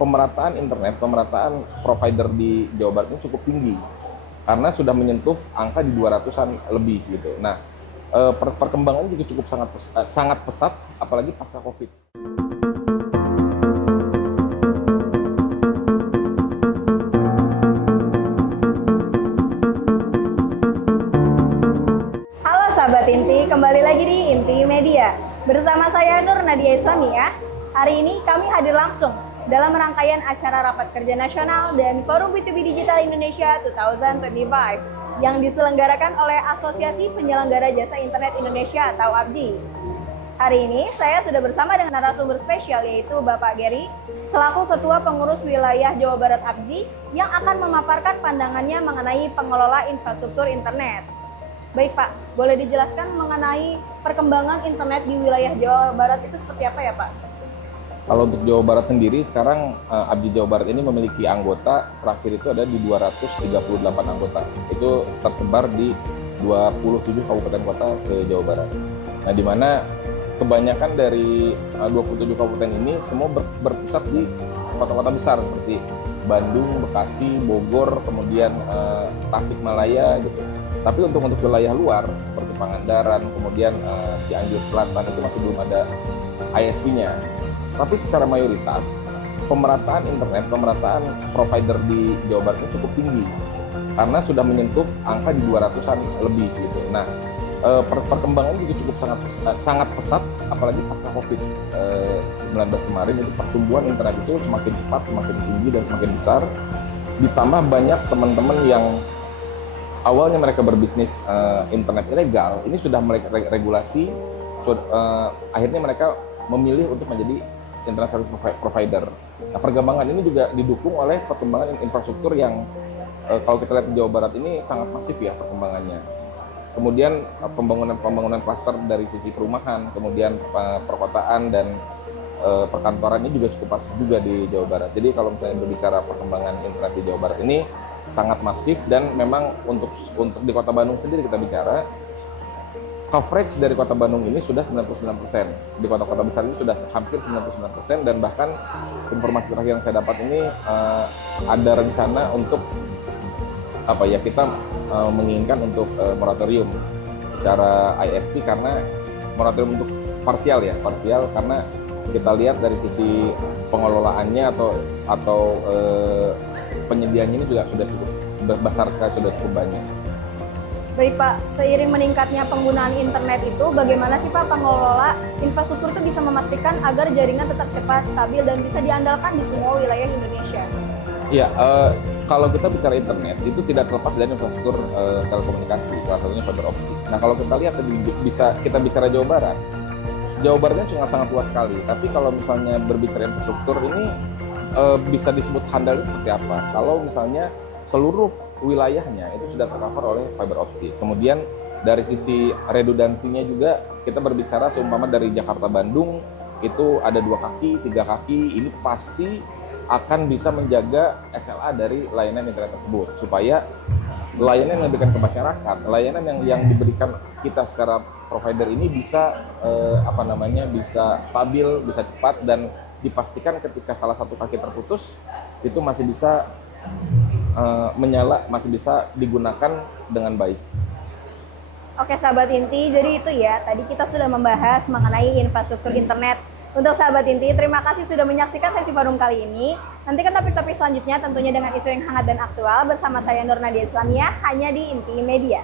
pemerataan internet, pemerataan provider di Jawa Barat ini cukup tinggi karena sudah menyentuh angka di 200-an lebih gitu. Nah, perkembangan juga cukup sangat pesat apalagi pasca Covid. Halo sahabat Inti, kembali lagi di Inti Media. Bersama saya Nur Nadia Islamiyah. Hari ini kami hadir langsung dalam rangkaian acara Rapat Kerja Nasional dan Forum B2B Digital Indonesia 2025 yang diselenggarakan oleh Asosiasi Penyelenggara Jasa Internet Indonesia atau APJI. Hari ini saya sudah bersama dengan narasumber spesial yaitu Bapak Gary selaku Ketua Pengurus Wilayah Jawa Barat APJI yang akan memaparkan pandangannya mengenai pengelola infrastruktur internet. Baik Pak, boleh dijelaskan mengenai perkembangan internet di wilayah Jawa Barat itu seperti apa ya Pak? Kalau untuk Jawa Barat sendiri sekarang APJI Jawa Barat ini memiliki anggota terakhir itu ada di 238 anggota. Itu tersebar di 27 kabupaten kota se-Jawa Barat. Nah, di mana kebanyakan dari 27 kabupaten ini semua berpusat di kota-kota besar seperti Bandung, Bekasi, Bogor, kemudian Tasikmalaya gitu. Tapi untuk wilayah luar seperti Pangandaran, kemudian Cianjur Selatan itu masih belum ada ISP-nya. Tapi secara mayoritas pemerataan internet, pemerataan provider di Jawa Barat itu cukup tinggi karena sudah menyentuh angka di 200-an lebih gitu. Nah, perkembangan juga cukup sangat pesat apalagi pasca Covid-19 kemarin. Itu pertumbuhan internet itu semakin cepat, semakin tinggi dan semakin besar. Ditambah banyak teman-teman yang awalnya mereka berbisnis internet ilegal, ini sudah mereka regulasi, akhirnya mereka memilih untuk menjadi internet service provider. Nah, perkembangan ini juga didukung oleh perkembangan infrastruktur yang kalau kita lihat di Jawa Barat ini sangat masif ya perkembangannya. Kemudian pembangunan klaster dari sisi perumahan, kemudian perkotaan dan perkantoran ini juga cukup masif juga di Jawa Barat. Jadi kalau misalnya berbicara perkembangan internet di Jawa Barat ini sangat masif dan memang untuk di Kota Bandung sendiri kita bicara coverage dari Kota Bandung ini sudah 99%. Di kota-kota besar ini sudah hampir 99% dan bahkan informasi terakhir yang saya dapat ini ada rencana untuk kita menginginkan untuk moratorium secara ISP karena moratorium untuk parsial karena kita lihat dari sisi pengelolaannya atau penyediaannya ini juga sudah cukup besar sekali, sudah cukup banyak. Baik Pak, seiring meningkatnya penggunaan internet itu, bagaimana sih Pak pengelola infrastruktur itu bisa memastikan agar jaringan tetap cepat, stabil, dan bisa diandalkan di semua wilayah Indonesia? Iya, kalau kita bicara internet, itu tidak terlepas dari infrastruktur telekomunikasi, salah satunya fiber optik. Nah, kalau kita lihat, kita bicara Jawa Barat ini sangat luas sekali. Tapi kalau misalnya berbicara infrastruktur ini, bisa disebut handalnya seperti apa? Kalau misalnya seluruh wilayahnya itu sudah tercover oleh fiber optik. Kemudian dari sisi redundansinya juga kita berbicara seumpama dari Jakarta Bandung itu ada 2 kaki, 3 kaki, ini pasti akan bisa menjaga SLA dari layanan internet tersebut supaya layanan yang diberikan ke masyarakat, layanan yang diberikan kita secara provider ini bisa bisa stabil, bisa cepat dan dipastikan ketika salah satu kaki terputus itu masih bisa menyala, masih bisa digunakan dengan baik. Oke sahabat Inti, jadi itu ya, tadi kita sudah membahas mengenai infrastruktur internet. Untuk sahabat Inti, terima kasih sudah menyaksikan sesi forum kali ini. Nantikan topik-topik selanjutnya tentunya dengan isu yang hangat dan aktual bersama saya Nur Nadia Islamiyah hanya di Inti Media.